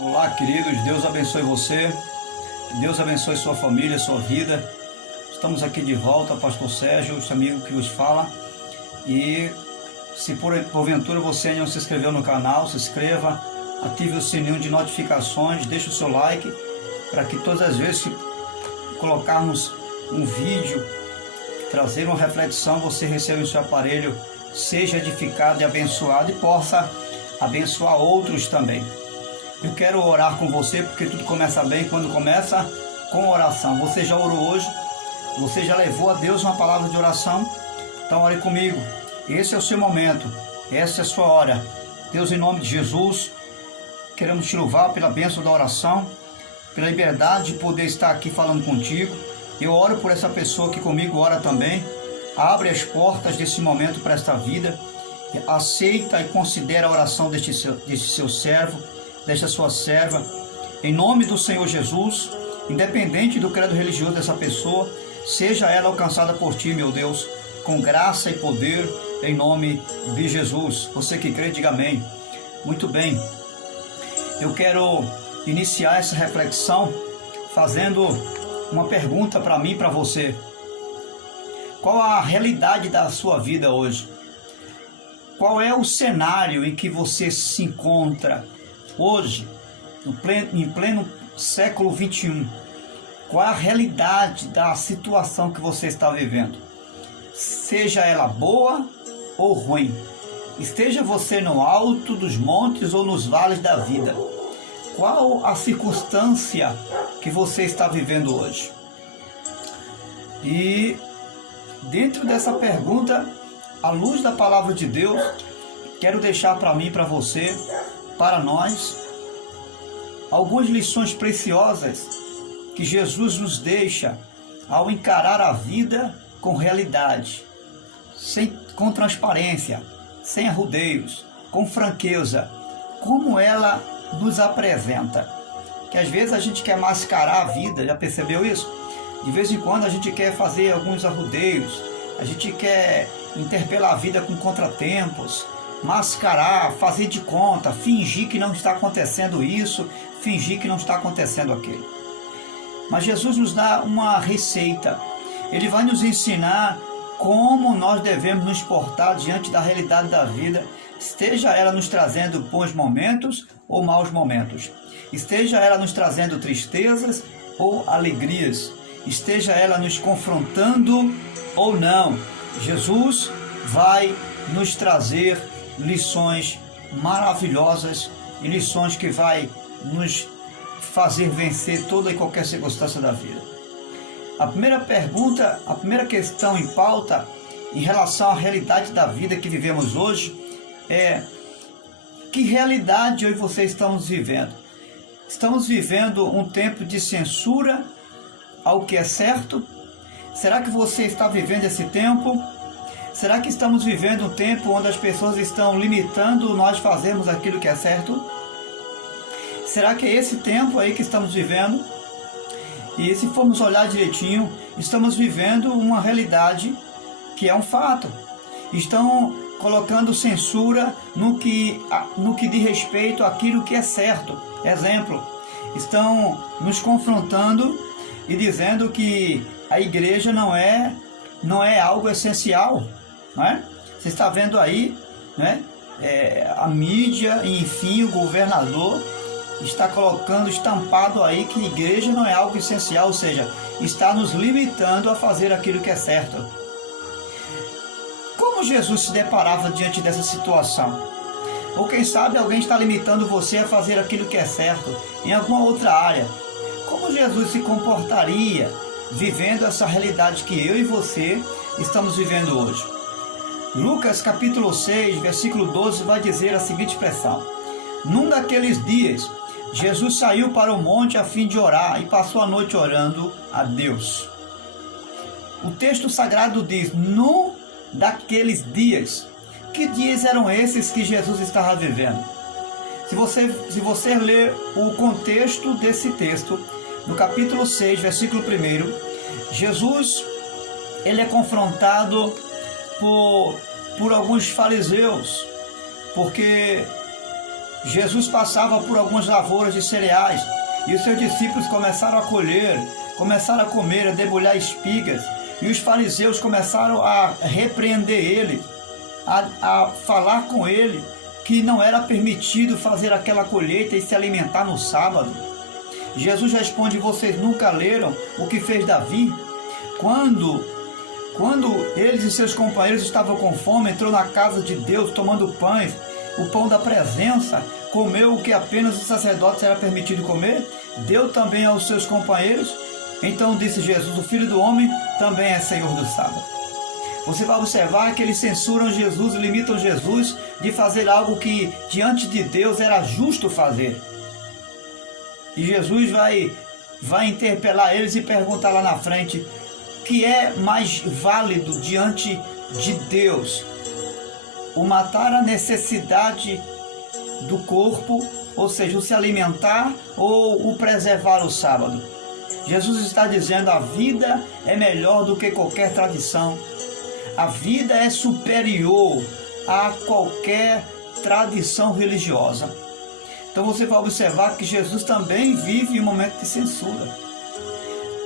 Olá, queridos, Deus abençoe você, Deus abençoe sua família, sua vida. Estamos aqui de volta, Pastor Sérgio, esse amigo que vos fala. E se porventura você não se inscreveu no canal, se inscreva, ative o sininho de notificações, deixe o seu like, para que todas as vezes que colocarmos um vídeo, trazer uma reflexão, você receba em seu aparelho, seja edificado e abençoado e possa abençoar outros também. Eu quero orar com você, porque tudo começa bem quando começa com oração. Você já orou hoje? Você já levou a Deus uma palavra de oração? Então ore comigo. Esse é o seu momento. Essa é a sua hora. Deus, em nome de Jesus, queremos te louvar pela bênção da oração, pela liberdade de poder estar aqui falando contigo. Eu oro por essa pessoa que comigo ora também. Abre as portas desse momento para esta vida. Aceita e considera a oração deste seu servo, desta sua serva, em nome do Senhor Jesus, independente do credo religioso dessa pessoa, seja ela alcançada por ti, meu Deus, com graça e poder, em nome de Jesus. Você que crê, diga amém. Muito bem, eu quero iniciar essa reflexão fazendo uma pergunta para mim e para você. Qual a realidade da sua vida hoje? Qual é o cenário em que você se encontra hoje, em pleno século 21, qual é a realidade da situação que você está vivendo? Seja ela boa ou ruim, esteja você no alto dos montes ou nos vales da vida, qual a circunstância que você está vivendo hoje? E dentro dessa pergunta, à luz da palavra de Deus, quero deixar para mim, para você, para nós, algumas lições preciosas que Jesus nos deixa ao encarar a vida com realidade, com transparência, sem arrudeios, com franqueza, como ela nos apresenta. Que às vezes a gente quer mascarar a vida, já percebeu isso? De vez em quando a gente quer fazer alguns arrudeios, a gente quer interpelar a vida com contratempos, mascarar, fazer de conta, fingir que não está acontecendo isso, fingir que não está acontecendo aquilo. Mas Jesus nos dá uma receita. Ele vai nos ensinar como nós devemos nos portar diante da realidade da vida, esteja ela nos trazendo bons momentos ou maus momentos, esteja ela nos trazendo tristezas ou alegrias, esteja ela nos confrontando ou não. Jesus vai nos trazer lições maravilhosas e lições que vai nos fazer vencer toda e qualquer circunstância da vida. A primeira pergunta, a primeira questão em pauta em relação à realidade da vida que vivemos hoje é: que realidade eu e você estamos vivendo? Estamos vivendo um tempo de censura ao que é certo? Será que você está vivendo esse tempo? Será que estamos vivendo um tempo onde as pessoas estão limitando nós fazermos aquilo que é certo? Será que é esse tempo aí que estamos vivendo? E se formos olhar direitinho, estamos vivendo uma realidade que é um fato. Estão colocando censura no que diz respeito àquilo que é certo. Exemplo, estão nos confrontando e dizendo que a igreja não é algo essencial, não é? Você está vendo aí, né? A mídia e enfim o governador está colocando estampado aí que a igreja não é algo essencial, ou seja, está nos limitando a fazer aquilo que é certo. Como Jesus se deparava diante dessa situação? Ou quem sabe alguém está limitando você a fazer aquilo que é certo em alguma outra área? Como Jesus se comportaria vivendo essa realidade que eu e você estamos vivendo hoje? Lucas capítulo 6, versículo 12 vai dizer a seguinte expressão: num daqueles dias, Jesus saiu para o monte a fim de orar e passou a noite orando a Deus. O texto sagrado diz: num daqueles dias. Que dias eram esses que Jesus estava vivendo? Se você ler o contexto desse texto, no capítulo 6, versículo 1, Jesus ele é confrontado por alguns fariseus, porque Jesus passava por algumas lavouras de cereais e os seus discípulos começaram a colher, começaram a comer, a debulhar espigas, e os fariseus começaram a repreender ele, a falar com ele que não era permitido fazer aquela colheita e se alimentar no sábado. Jesus responde: vocês nunca leram o que fez Davi? Quando eles e seus companheiros estavam com fome, entrou na casa de Deus tomando pães, o pão da presença, comeu o que apenas os sacerdotes era permitido comer, deu também aos seus companheiros. Então disse Jesus: o Filho do Homem também é Senhor do sábado. Você vai observar que eles censuram Jesus, limitam Jesus de fazer algo que diante de Deus era justo fazer. E Jesus vai interpelar eles e perguntar lá na frente: que é mais válido diante de Deus? O matar a necessidade do corpo, ou seja, o se alimentar, ou o preservar o sábado? Jesus está dizendo: a vida é melhor do que qualquer tradição. A vida é superior a qualquer tradição religiosa. Então você vai observar que Jesus também vive um momento de censura.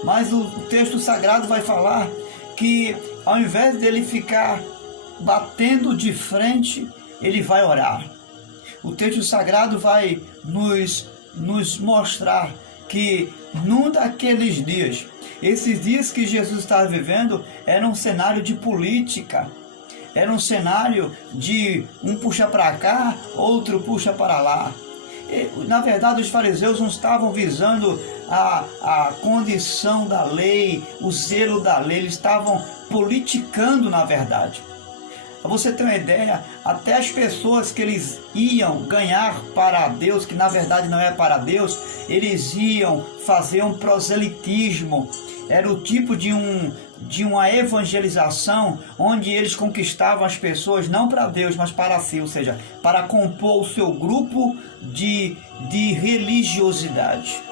Mas o texto sagrado vai falar que ao invés dele ficar batendo de frente, ele vai orar. O texto sagrado vai nos mostrar que num daqueles dias, esses dias que Jesus estava vivendo, era um cenário de política, era um cenário de um puxa para cá, outro puxa para lá. Na verdade, os fariseus não estavam visando a condição da lei, o zelo da lei, eles estavam politicando, na verdade. Para você ter uma ideia, até as pessoas que eles iam ganhar para Deus, que na verdade não é para Deus, eles iam fazer um proselitismo. Era o tipo de uma evangelização onde eles conquistavam as pessoas não para Deus, mas para si, ou seja, para compor o seu grupo de religiosidade.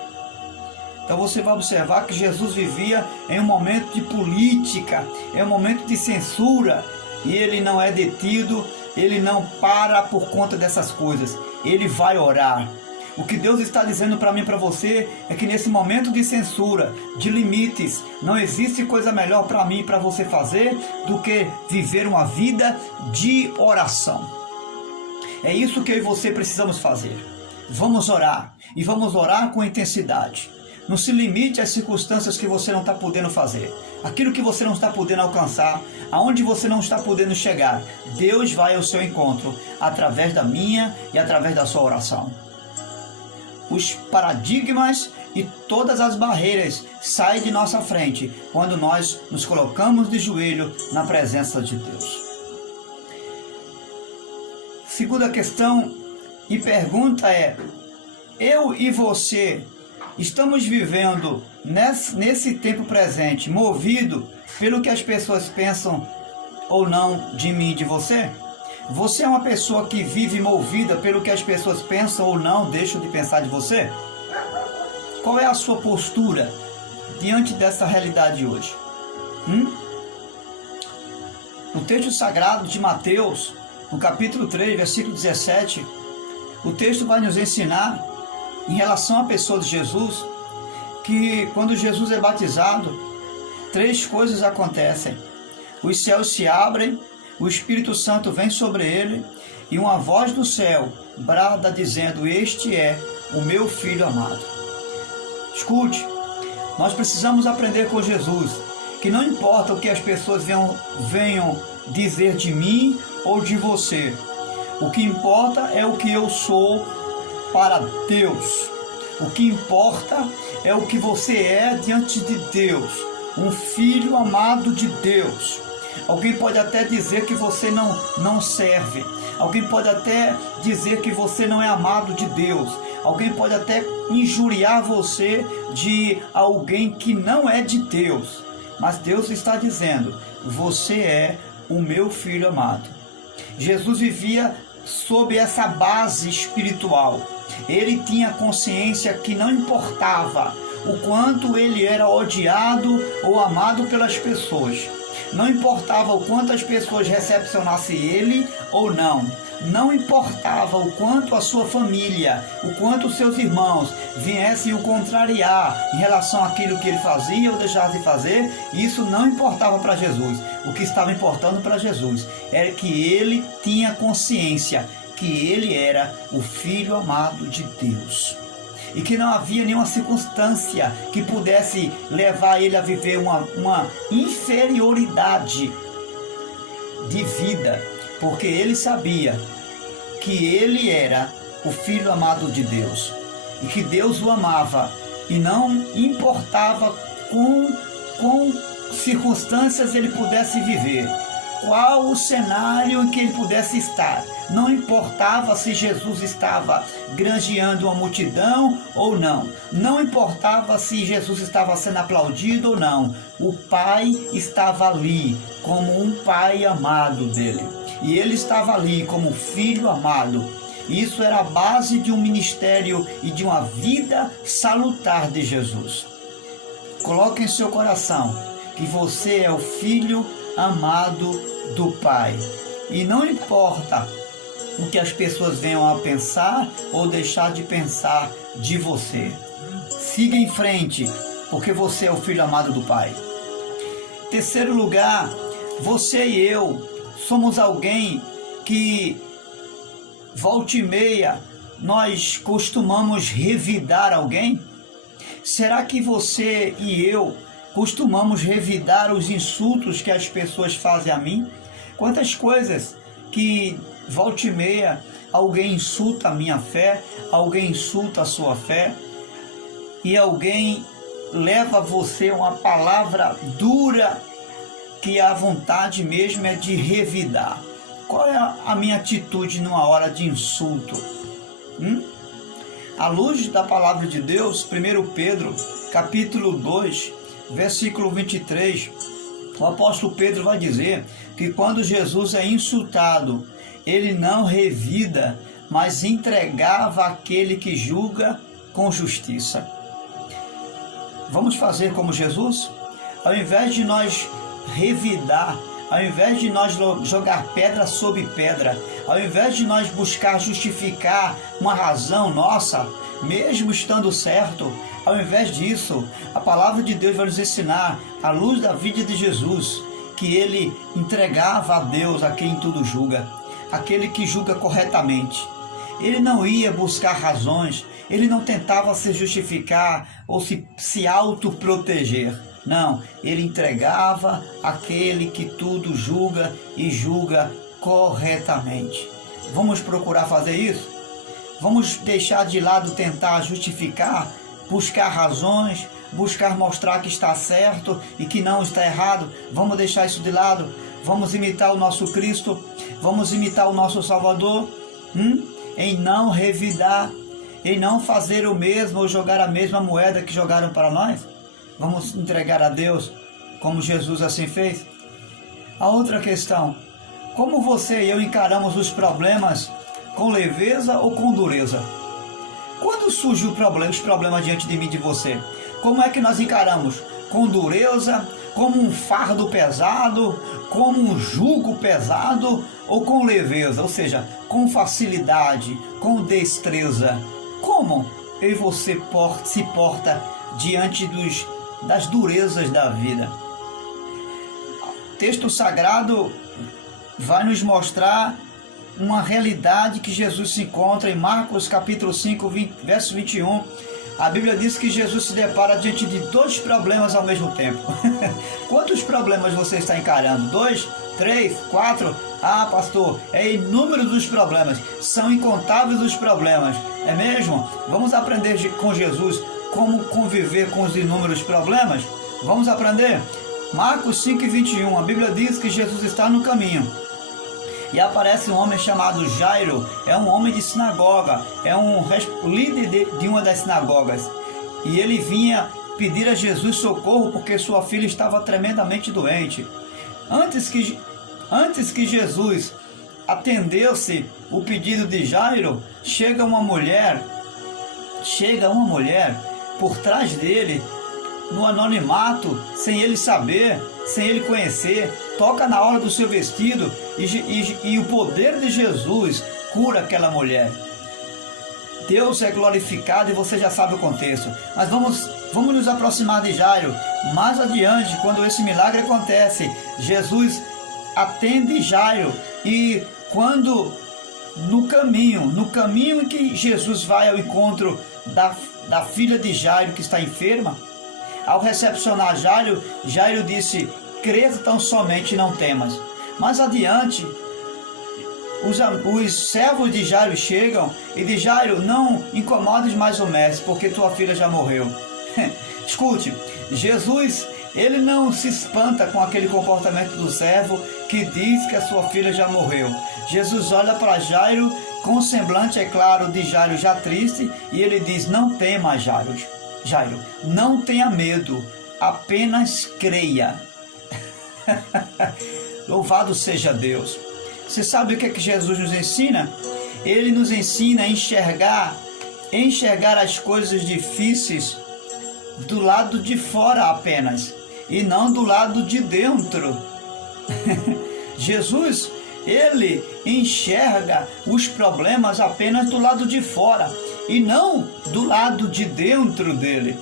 Então você vai observar que Jesus vivia em um momento de política, em um momento de censura, e ele não é detido, ele não para por conta dessas coisas, ele vai orar. O que Deus está dizendo para mim e para você é que nesse momento de censura, de limites, não existe coisa melhor para mim e para você fazer do que viver uma vida de oração. É isso que eu e você precisamos fazer. Vamos orar, e vamos orar com intensidade. Não se limite às circunstâncias que você não está podendo fazer, aquilo que você não está podendo alcançar, aonde você não está podendo chegar. Deus vai ao seu encontro através da minha e através da sua oração. Os paradigmas e todas as barreiras saem de nossa frente quando nós nos colocamos de joelho na presença de Deus. Segunda questão e pergunta é: eu e você estamos vivendo nesse tempo presente movido pelo que as pessoas pensam ou não de mim e de você? Você é uma pessoa que vive movida pelo que as pessoas pensam ou não deixam de pensar de você? Qual é a sua postura diante dessa realidade hoje? No texto sagrado de Mateus, no capítulo 3, versículo 17, o texto vai nos ensinar, em relação à pessoa de Jesus, que quando Jesus é batizado, 3 coisas acontecem. Os céus se abrem, o Espírito Santo vem sobre ele, e uma voz do céu brada dizendo: este é o meu Filho amado. Escute, nós precisamos aprender com Jesus, que não importa o que as pessoas venham dizer de mim ou de você, o que importa é o que eu sou para Deus. O que importa é o que você é diante de Deus, um filho amado de Deus. Alguém pode até dizer que você não serve. Alguém pode até dizer que você não é amado de Deus. Alguém pode até injuriar você de alguém que não é de Deus. Mas Deus está dizendo: você é o meu filho amado. Jesus vivia sob essa base espiritual. Ele tinha consciência que não importava o quanto ele era odiado ou amado pelas pessoas. Não importava o quanto as pessoas recepcionassem ele ou não. não importava o quanto a sua família, o quanto os seus irmãos viessem o contrariar em relação àquilo que ele fazia ou deixasse de fazer, isso não importava para Jesus. O que estava importando para Jesus era que ele tinha consciência que ele era o Filho amado de Deus. E que não havia nenhuma circunstância que pudesse levar ele a viver uma inferioridade de vida, porque ele sabia que ele era o Filho amado de Deus e que Deus o amava e não importava com circunstâncias ele pudesse viver, qual o cenário em que ele pudesse estar. Não importava se Jesus estava granjeando uma multidão ou não. Não importava se Jesus estava sendo aplaudido ou não. O Pai estava ali como um Pai amado dele. E ele estava ali como Filho amado. Isso era a base de um ministério e de uma vida salutar de Jesus. Coloque em seu coração que você é o Filho amado do Pai. E não importa o que as pessoas venham a pensar ou deixar de pensar de você. Siga em frente, porque você é o Filho amado do Pai. Terceiro lugar, você e eu somos alguém que, volta e meia, nós costumamos revidar alguém? Será que você e eu costumamos revidar os insultos que as pessoas fazem a mim? Quantas coisas que, volta e meia, alguém insulta a minha fé, alguém insulta a sua fé, e alguém leva a você uma palavra dura que a vontade mesmo é de revidar. Qual é a minha atitude numa hora de insulto? À luz da palavra de Deus, 1 Pedro, capítulo 2, versículo 23, o apóstolo Pedro vai dizer que quando Jesus é insultado, ele não revida, mas entregava aquele que julga com justiça. Vamos fazer como Jesus? Ao invés de nós revidar, ao invés de nós jogar pedra sobre pedra, ao invés de nós buscar justificar uma razão nossa, mesmo estando certo, ao invés disso, a palavra de Deus vai nos ensinar, à luz da vida de Jesus, que ele entregava a Deus a quem tudo julga, aquele que julga corretamente. Ele não ia buscar razões, ele não tentava se justificar ou se autoproteger. Não, ele entregava aquele que tudo julga e julga corretamente. Vamos procurar fazer isso? Vamos deixar de lado tentar justificar, buscar razões, buscar mostrar que está certo e que não está errado. Vamos deixar isso de lado. Vamos imitar o nosso Cristo, vamos imitar o nosso Salvador, em não revidar, em não fazer o mesmo ou jogar a mesma moeda que jogaram para nós. Vamos entregar a Deus como Jesus assim fez. A outra questão: como você e eu encaramos os problemas, com leveza ou com dureza? Quando surge os problemas diante de mim e de você, como é que nós encaramos? Com dureza, como um fardo pesado, como um jugo pesado ou com leveza, ou seja, com facilidade, com destreza? Como eu e você se porta diante das durezas da vida? O texto sagrado vai nos mostrar uma realidade que Jesus se encontra em Marcos capítulo 5, verso 21. A Bíblia diz que Jesus se depara diante de dois problemas ao mesmo tempo. Quantos problemas você está encarando? 2, 3, 4? Ah, pastor, é inúmeros os problemas. São incontáveis os problemas. É mesmo? Vamos aprender com Jesus como conviver com os inúmeros problemas? Vamos aprender? Marcos 5, 21. A Bíblia diz que Jesus está no caminho e aparece um homem chamado Jairo. É um homem de sinagoga, é um líder de uma das sinagogas, e ele vinha pedir a Jesus socorro porque sua filha estava tremendamente doente. Antes que Jesus atendesse o pedido de Jairo, chega uma mulher por trás dele, no anonimato, sem ele saber, sem ele conhecer, toca na hora do seu vestido e o poder de Jesus cura aquela mulher. Deus é glorificado e você já sabe o contexto. Mas vamos nos aproximar de Jairo. Mais adiante, quando esse milagre acontece, Jesus atende Jairo, e quando no caminho em que Jesus vai ao encontro da filha de Jairo que está enferma, ao recepcionar Jairo, Jairo disse: crê tão somente, não temas. Mais adiante, os servos de Jairo chegam e dizem: Jairo, não incomodes mais o mestre, porque tua filha já morreu. Escute, Jesus, ele não se espanta com aquele comportamento do servo que diz que a sua filha já morreu. Jesus olha para Jairo com o semblante, é claro, de Jairo já triste, e ele diz: não tema, Jairo, não tenha medo, apenas creia. Louvado seja Deus. Você sabe o que é que Jesus nos ensina? Ele nos ensina a enxergar as coisas difíceis do lado de fora apenas, e não do lado de dentro. Jesus, ele enxerga os problemas apenas do lado de fora e não do lado de dentro dele.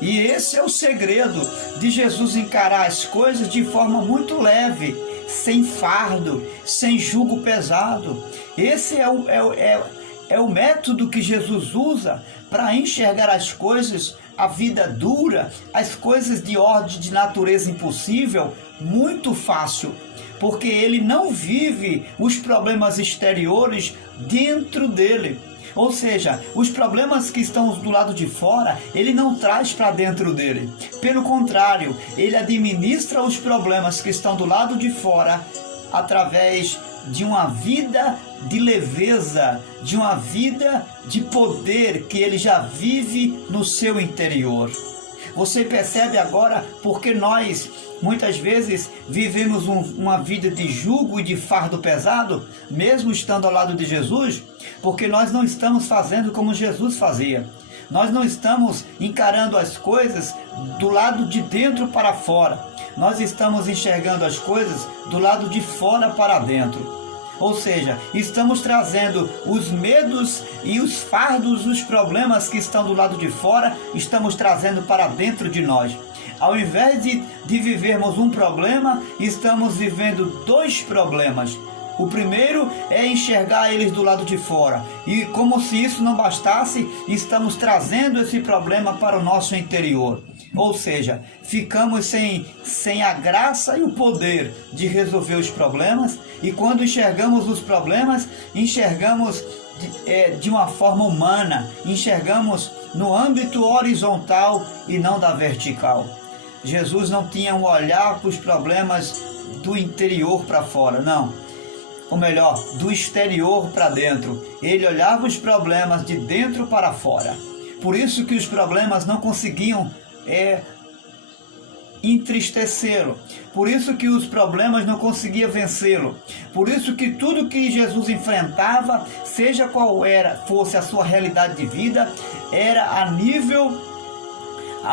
E esse é o segredo de Jesus encarar as coisas de forma muito leve, sem fardo, sem jugo pesado. Esse é o método que Jesus usa para enxergar as coisas, a vida dura, as coisas de ordem de natureza impossível, muito fácil, porque ele não vive os problemas exteriores dentro dele. Ou seja, os problemas que estão do lado de fora, ele não traz para dentro dele. Pelo contrário, ele administra os problemas que estão do lado de fora através de uma vida de leveza, de uma vida de poder que ele já vive no seu interior. Você percebe agora porque nós muitas vezes vivemos uma vida de jugo e de fardo pesado, mesmo estando ao lado de Jesus? Porque nós não estamos fazendo como Jesus fazia. Nós não estamos encarando as coisas do lado de dentro para fora. Nós estamos enxergando as coisas do lado de fora para dentro. Ou seja, estamos trazendo os medos e os fardos, os problemas que estão do lado de fora, estamos trazendo para dentro de nós. Ao invés de vivermos um problema, estamos vivendo dois problemas. O primeiro é enxergar eles do lado de fora. E como se isso não bastasse, estamos trazendo esse problema para o nosso interior. Ou seja, ficamos sem a graça e o poder de resolver os problemas. E quando enxergamos os problemas, enxergamos de uma forma humana. Enxergamos no âmbito horizontal e não da vertical. Jesus não tinha um olhar para os problemas do interior para fora, não. Ou melhor, do exterior para dentro. Ele olhava os problemas de dentro para fora. Por isso que os problemas não conseguiam entristecê-lo. Por isso que os problemas não conseguiam vencê-lo. Por isso que tudo que Jesus enfrentava, seja qual fosse a sua realidade de vida, era a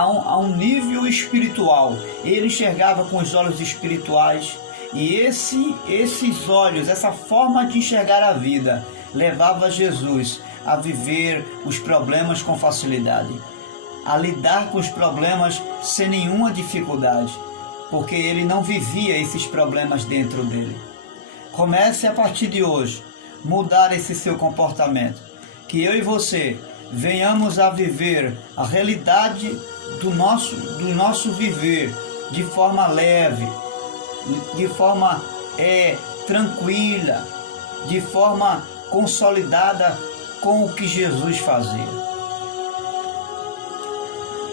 um nível espiritual. Ele enxergava com os olhos espirituais. E esses olhos, essa forma de enxergar a vida, levava Jesus a viver os problemas com facilidade, a lidar com os problemas sem nenhuma dificuldade, porque ele não vivia esses problemas dentro dele. Comece a partir de hoje mudar esse seu comportamento, que eu e você venhamos a viver a realidade do nosso viver de forma leve, de forma tranquila, de forma consolidada com o que Jesus fazia.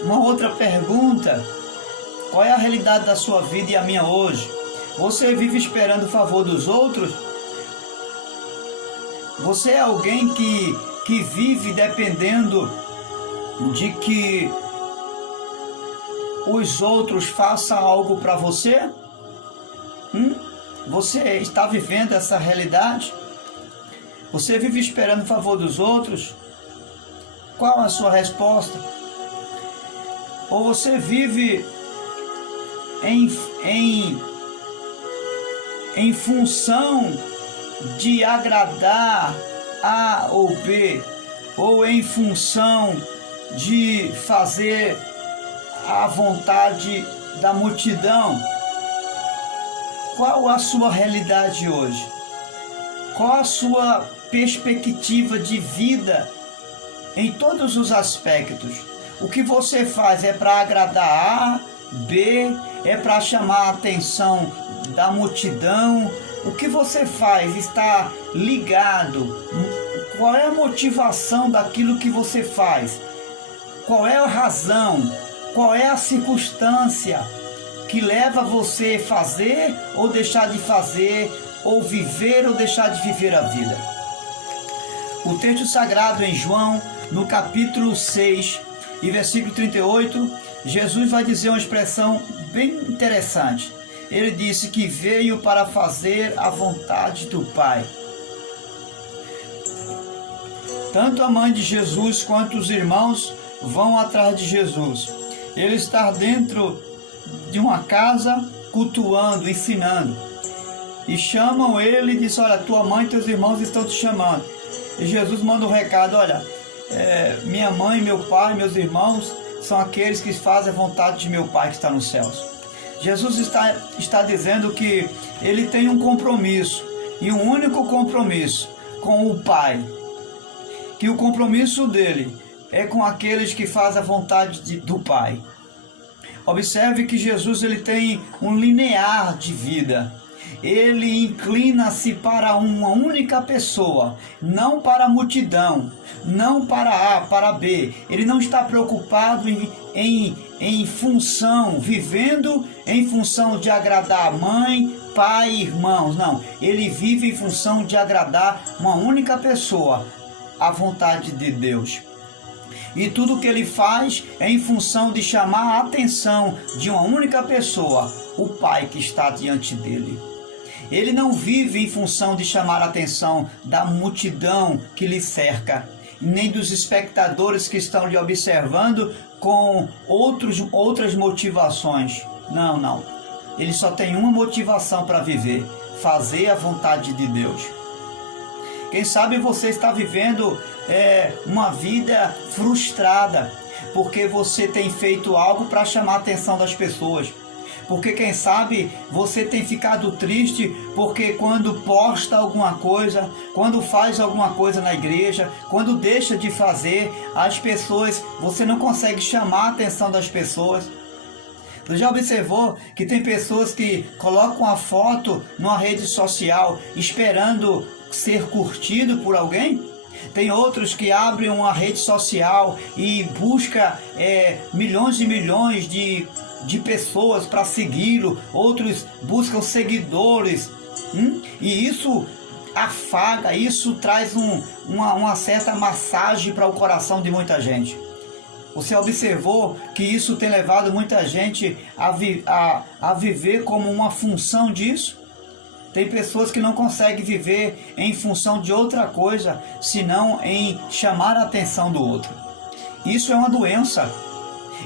Uma outra pergunta: qual é a realidade da sua vida e a minha hoje? Você vive esperando o favor dos outros? Você é alguém que vive dependendo de que os outros façam algo para você? Você está vivendo essa realidade? Você vive esperando o favor dos outros? Qual a sua resposta? Ou você vive em função de agradar A ou B, ou em função de fazer a vontade da multidão? Qual a sua realidade hoje? Qual a sua perspectiva de vida em todos os aspectos? O que você faz é para agradar A, B, é para chamar a atenção da multidão? O que você faz está ligado? Qual é a motivação daquilo que você faz? Qual é a razão? Qual é a circunstância que leva você a fazer ou deixar de fazer, ou viver ou deixar de viver a vida? O texto sagrado em João, no capítulo 6 e versículo 38, Jesus vai dizer uma expressão bem interessante. Ele disse que veio para fazer a vontade do Pai. Tanto a mãe de Jesus quanto os irmãos vão atrás de Jesus. Ele está dentro de uma casa cultuando, ensinando. E chamam ele e diz: olha, tua mãe e teus irmãos estão te chamando. E Jesus manda um recado: olha, minha mãe, meu pai, meus irmãos são aqueles que fazem a vontade de meu Pai que está nos céus. Jesus está dizendo que ele tem um compromisso, e um único compromisso com o Pai. Que o compromisso dele é com aqueles que fazem a vontade do Pai. Observe que Jesus ele tem um linear de vida. Ele inclina-se para uma única pessoa, não para a multidão, não para A, para B. Ele não está preocupado em função, vivendo em função de agradar a mãe, pai e irmãos. Não, ele vive em função de agradar uma única pessoa, a vontade de Deus. E tudo que ele faz é em função de chamar a atenção de uma única pessoa, o Pai que está diante dele. Ele não vive em função de chamar a atenção da multidão que lhe cerca, nem dos espectadores que estão lhe observando com outras motivações. Não. Ele só tem uma motivação para viver: fazer a vontade de Deus. Quem sabe você está vivendo uma vida frustrada, porque você tem feito algo para chamar a atenção das pessoas. Porque quem sabe você tem ficado triste porque quando posta alguma coisa, quando faz alguma coisa na igreja, quando deixa de fazer, as pessoas, você não consegue chamar a atenção das pessoas. Você já observou que tem pessoas que colocam a foto numa rede social esperando ser curtido por alguém? Tem outros que abrem uma rede social e busca milhões e milhões de pessoas para segui-lo. Outros buscam seguidores. E isso afaga, isso traz uma certa massagem para o coração de muita gente. Você observou que isso tem levado muita gente a viver como uma função disso? Tem pessoas que não conseguem viver em função de outra coisa, senão em chamar a atenção do outro. Isso é uma doença.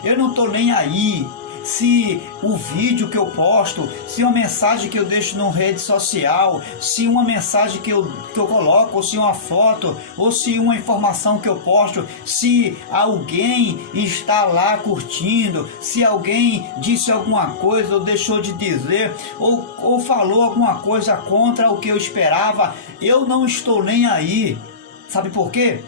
Eu não estou nem aí se o vídeo que eu posto, se uma mensagem que eu deixo numa rede social, se uma mensagem que eu coloco, ou se uma foto, ou se uma informação que eu posto, se alguém está lá curtindo, se alguém disse alguma coisa ou deixou de dizer, ou falou alguma coisa contra o que eu esperava, eu não estou nem aí. Sabe por quê?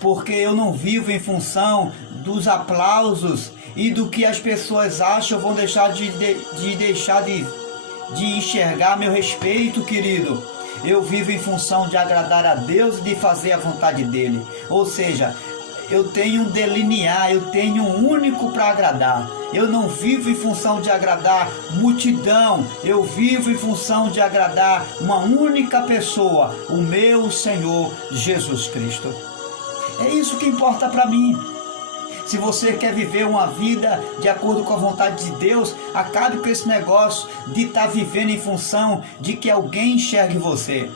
Porque eu não vivo em função dos aplausos e do que as pessoas acham, vão deixar de enxergar meu respeito, querido. Eu vivo em função de agradar a Deus e de fazer a vontade dele. Ou seja, eu tenho um delinear, eu tenho um único para agradar. Eu não vivo em função de agradar multidão, eu vivo em função de agradar uma única pessoa, o meu Senhor Jesus Cristo. É isso que importa para mim. Se você quer viver uma vida de acordo com a vontade de Deus, acabe com esse negócio de estar vivendo em função de que alguém enxergue você.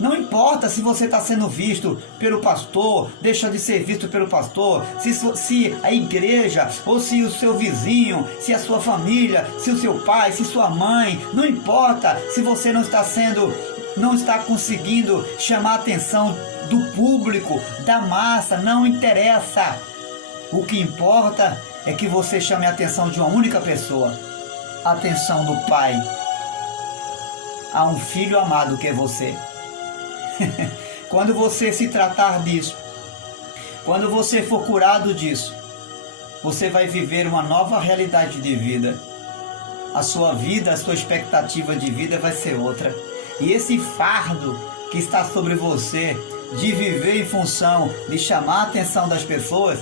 Não importa se você está sendo visto pelo pastor, deixa de ser visto pelo pastor, se a igreja, ou se o seu vizinho, se a sua família, se o seu pai, se sua mãe, não importa se você não está conseguindo chamar a atenção do público, da massa, não interessa. O que importa é que você chame a atenção de uma única pessoa, a atenção do Pai, a um filho amado que é você. Quando você se tratar disso, quando você for curado disso, você vai viver uma nova realidade de vida. A sua vida, a sua expectativa de vida vai ser outra. E esse fardo que está sobre você, de viver em função de chamar a atenção das pessoas,